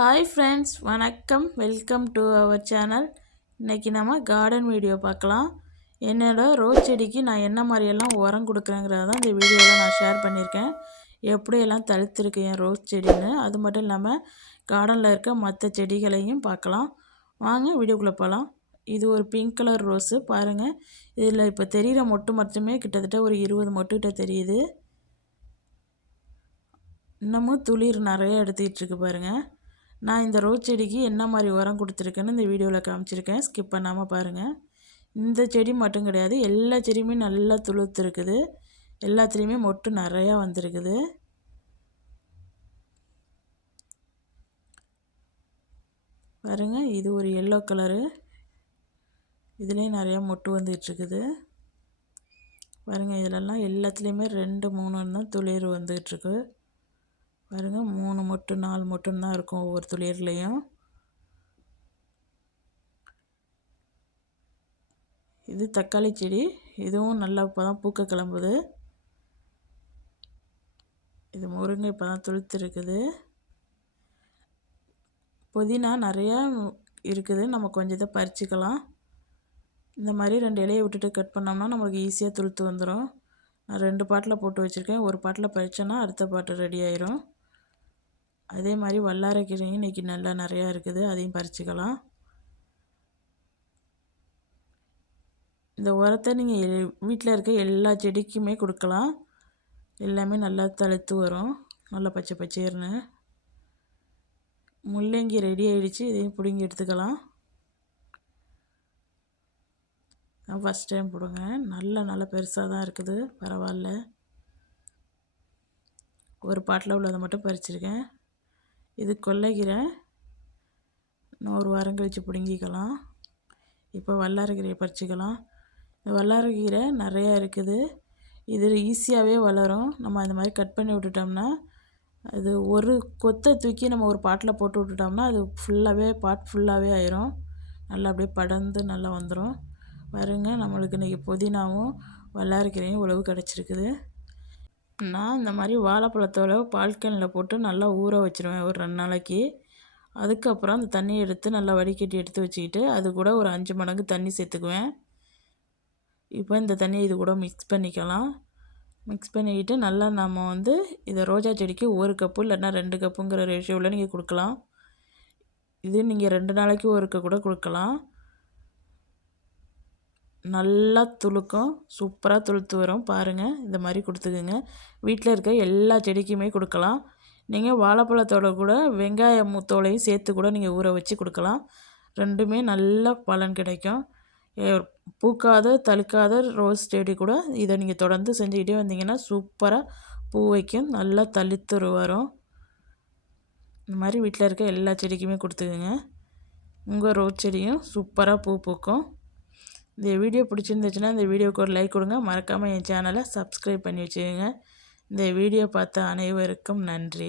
Hi friends, வணக்கம். Welcome to our channel. இன்றைக்கி நம்ம கார்டன் வீடியோ பார்க்கலாம். என்னோடய ரோஸ் செடிக்கு நான் என்ன மாதிரியெல்லாம் உரம் கொடுக்குறேங்கிறத தான் இந்த வீடியோவில் நான் ஷேர் பண்ணியிருக்கேன். எப்படியெல்லாம் தளிர்த்துருக்கு என் ரோஸ் செடின்னு. அது மட்டும் இல்லாமல் கார்டனில் இருக்க மற்ற செடிகளையும் பார்க்கலாம். வாங்க வீடியோக்குள்ளே போகலாம். இது ஒரு பிங்க் கலர் ரோஸு பாருங்கள். இதில் இப்போ தெரிகிற மொட்டு மட்டுமே கிட்டத்தட்ட ஒரு 20 மொட்டுக்கிட்ட தெரியுது. இன்னமும் துளிர் நிறைய எடுத்துக்கிட்டு இருக்கு பாருங்கள். நான் இந்த ரோஸ் செடிக்கு என்ன மாதிரி உரம் கொடுத்துருக்கேன்னு இந்த வீடியோவில் காமிச்சிருக்கேன். ஸ்கிப் பண்ணாமல் பாருங்கள். இந்த செடி மட்டும் கிடையாது, எல்லா செடியுமே நல்லா துளுர்த்து இருக்குது. எல்லாத்துலேயுமே மொட்டு நிறையா வந்திருக்குது. பாருங்கள், இது ஒரு எல்லோ கலரு. இதுலேயும் நிறையா மொட்டு வந்துகிட்ருக்குது. பாருங்கள், இதிலெல்லாம் எல்லாத்துலேயுமே 2 3 தான் துளிர் வந்துகிட்ருக்கு. பாருங்கள், 3 மொட்டு 4 மொட்டுன்னு தான் இருக்கும் ஒவ்வொரு துளிர்லேயும். இது தக்காளி செடி. இதுவும் நல்லா இப்போ தான் பூக்க கிளம்புது. இது முருங்கை இப்போ தான் துளுத்துருக்குது. புதினா நிறையா இருக்குது. நம்ம கொஞ்சம் இதை பறிச்சிக்கலாம். இந்த மாதிரி 2 இலையை விட்டுட்டு கட் பண்ணோம்னா நம்மளுக்கு ஈஸியாக துளுத்து வந்துடும். நான் 2 பாட்டில் போட்டு வச்சுருக்கேன். ஒரு பாட்டில் பறிச்சோன்னா அடுத்த பாட்டு ரெடி ஆயிரும். அதே மாதிரி வல்லாரைக்கீரையும் இன்றைக்கி நல்லா நிறையா இருக்குது. அதையும் பறிச்சிக்கலாம். இந்த உரத்தை நீங்கள் வீட்டில் இருக்க எல்லா செடிக்குமே கொடுக்கலாம். எல்லாமே நல்லா தளிர்த்து வரும். நல்லா பச்சை பச்சைர்னு. முள்ளங்கி ரெடி ஆகிடுச்சு. இதையும் பிடுங்கி எடுத்துக்கலாம். நான் ஃபஸ்ட் டைம் போடுங்க. நல்லா பெருசாக தான் இருக்குது. பரவாயில்ல. ஒரு பாட்டில் உள்ளதை மட்டும் பறிச்சிருக்கேன். இது கொல்லைக்கீரை. இன்னும் ஒரு வாரம் கழித்து பிடுங்கிக்கலாம். இப்போ வல்லாரைக்கீரையை பறிச்சிக்கலாம். இந்த வல்லாரைக்கீரை நிறையா இருக்குது. இது ஈஸியாகவே வளரும். நம்ம அந்த மாதிரி கட் பண்ணி விட்டுட்டோம்னா அது ஒரு கொத்தை தூக்கி நம்ம ஒரு பாட்டில் போட்டு விட்டுட்டோம்னா அது ஃபுல்லாகவே பாட் ஃபுல்லாகவே ஆயிரும். நல்லா அப்படியே படர்ந்து நல்லா வந்துடும். பாருங்க, நம்மளுக்கு இன்றைக்கி புதினாவும் வல்லாரைக்கீரையும் உழவு கிடச்சிருக்குது. நான் இந்த மாதிரி வாழைப்பழத்தோட பால்கனில் போட்டு நல்லா ஊற வச்சுருவேன் ஒரு 2 நாளைக்கு. அதுக்கப்புறம் அந்த தண்ணியை எடுத்து நல்லா வடிகட்டி எடுத்து வச்சுக்கிட்டு அது கூட ஒரு 5 மடங்கு தண்ணி சேர்த்துக்குவேன். இப்போ இந்த தண்ணியை இது கூட மிக்ஸ் பண்ணிக்கலாம். மிக்ஸ் பண்ணிக்கிட்டு நல்லா நம்ம இதை ரோஜா செடிக்கு 1 கப்பு இல்லைன்னா 2 கப்புங்கிற ரேஷியோவில் நீங்கள் கொடுக்கலாம். இது நீங்கள் 2 நாளைக்கு ஒருக்க கூட கொடுக்கலாம். நல்லா துளுக்கும். சூப்பராக துளுத்து வரும். பாருங்கள், இந்த மாதிரி கொடுத்துக்குங்க. வீட்டில் இருக்க எல்லா செடிக்குமே கொடுக்கலாம். நீங்கள் வாழைப்பழத்தோட கூட வெங்காயம் தோலையும் சேர்த்து கூட நீங்கள் ஊற வச்சு கொடுக்கலாம். 2மே நல்ல பலன் கிடைக்கும். பூக்காத தளிர்க்காத ரோஸ் செடி கூட இதை நீங்கள் தொடர்ந்து செஞ்சுக்கிட்டே வந்தீங்கன்னா சூப்பராக பூ வைக்கும். நல்லா தளிர்த்து வரும். இந்த மாதிரி வீட்டில் இருக்க எல்லா செடிக்குமே கொடுத்துக்குங்க. உங்கள் ரோஸ் செடியும் சூப்பராக பூ பூக்கும். இந்த வீடியோ பிடிச்சிருந்துச்சுன்னா இந்த வீடியோவுக்கு ஒரு லைக் கொடுங்க. மறக்காமல் என் சேனலை சப்ஸ்கிரைப் பண்ணி வச்சுக்கோங்க. இந்த வீடியோ பார்த்த அனைவருக்கும் நன்றி.